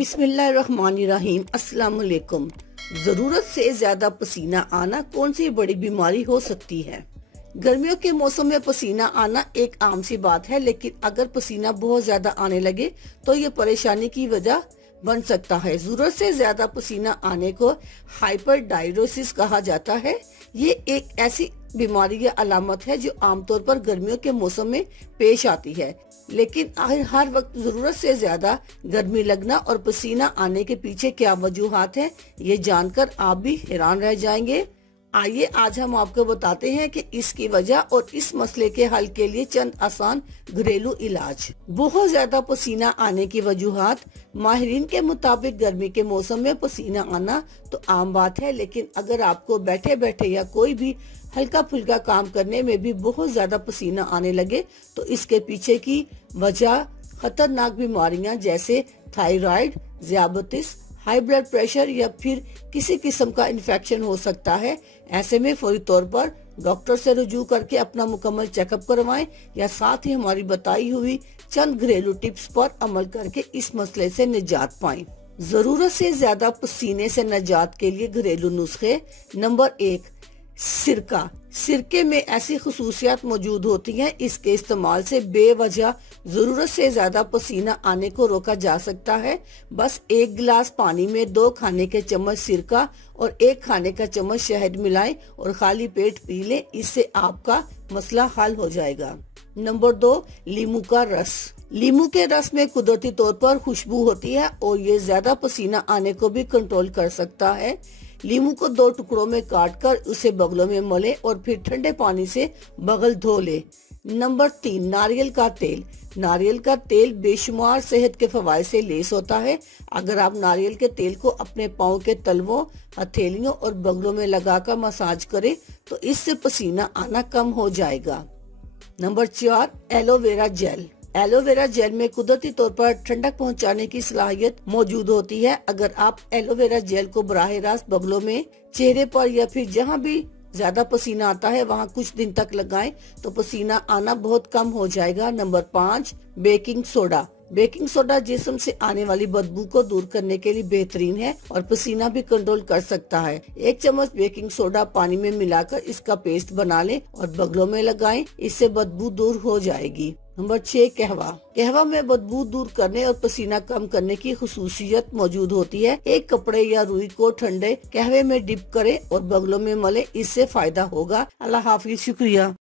बिस्मिल्लाहिर्रहमानिर्रहीम। अस्सलाम वालेकुम। जरूरत से ज्यादा पसीना आना कौन सी बड़ी बीमारी हो सकती है? गर्मियों के मौसम में पसीना आना एक आम सी बात है, लेकिन अगर पसीना बहुत ज्यादा आने लगे तो ये परेशानी की वजह बन सकता है। जरूरत से ज्यादा पसीना आने को हाइपरडायरोसिस कहा जाता है। ये एक ऐसी बीमारी या अलामत है जो आमतौर पर गर्मियों के मौसम में पेश आती है, लेकिन हर वक्त जरूरत से ज्यादा गर्मी लगना और पसीना आने के पीछे क्या वजूहात हैं, ये जानकर आप भी हैरान रह जाएंगे। आइए आज हम आपको बताते हैं कि इसकी वजह और इस मसले के हल के लिए चंद आसान घरेलू इलाज। बहुत ज्यादा पसीना आने की वजूहात। माहिरीन के मुताबिक गर्मी के मौसम में पसीना आना तो आम बात है, लेकिन अगर आपको बैठे बैठे या कोई भी हल्का फुल्का काम करने में भी बहुत ज्यादा पसीना आने लगे तो इसके पीछे की वजह खतरनाक बीमारियां जैसे थायराइड, ज़ियाबतीस, हाई ब्लड प्रेशर या फिर किसी किस्म का इन्फेक्शन हो सकता है। ऐसे में फौरी तौर पर डॉक्टर से रुजू करके अपना मुकम्मल चेकअप करवाएं या साथ ही हमारी बताई हुई चंद घरेलू टिप्स पर अमल करके इस मसले से निजात पाएं। जरूरत से ज्यादा पसीने से निजात के लिए घरेलू नुस्खे। नंबर 1, सिरका। सिरके में ऐसी खुसूसियात मौजूद होती हैं, इसके इस्तेमाल से बेवजह जरूरत से ज्यादा पसीना आने को रोका जा सकता है। बस 1 गिलास पानी में 2 खाने के चम्मच सिरका और 1 खाने का चम्मच शहद मिलाएं और खाली पेट पी लें। इससे आपका मसला हल हो जाएगा। नंबर 2, लीमू का रस। लीमू के रस में कुदरती तौर पर खुशबू होती है और ये ज्यादा पसीना आने को भी कंट्रोल कर सकता है। लीमू को 2 टुकड़ों में काटकर उसे बगलों में मले और फिर ठंडे पानी से बगल धो ले। नंबर 3, नारियल का तेल। नारियल का तेल बेशुमार सेहत के फवायद से लेस होता है। अगर आप नारियल के तेल को अपने पाँव के तलवों, हथेलियों और बगलों में लगाकर मसाज करें तो इससे पसीना आना कम हो जाएगा। Number 4, aloe vera gel. Aloe vera gel में कुदरती तौर पर ठंडक पहुंचाने की सलाहियत मौजूद होती है। अगर आप एलोवेरा जेल को बराह रास्त बगलों में, चेहरे पर या फिर जहां भी ज्यादा पसीना आता है वहां कुछ दिन तक लगाएं तो पसीना आना बहुत कम हो जाएगा। Number 5, baking soda. Baking soda जिस्म से आने वाली बदबू को दूर करने के लिए बेहतरीन है और पसीना भी कंट्रोल कर सकता है। 1 चम्मच बेकिंग सोडा पानी में मिलाकर इसका पेस्ट बना लें और बगलों में लगाएं, इससे बदबू दूर हो जाएगी। नंबर 6, कहवा। कहवा में बदबू दूर करने और पसीना कम करने की खुसूसियत मौजूद होती है। एक कपड़े या रुई को ठंडे कहवे में डिप करें और बगलों में मले, इससे फायदा होगा। अल्लाह हाफिज, शुक्रिया।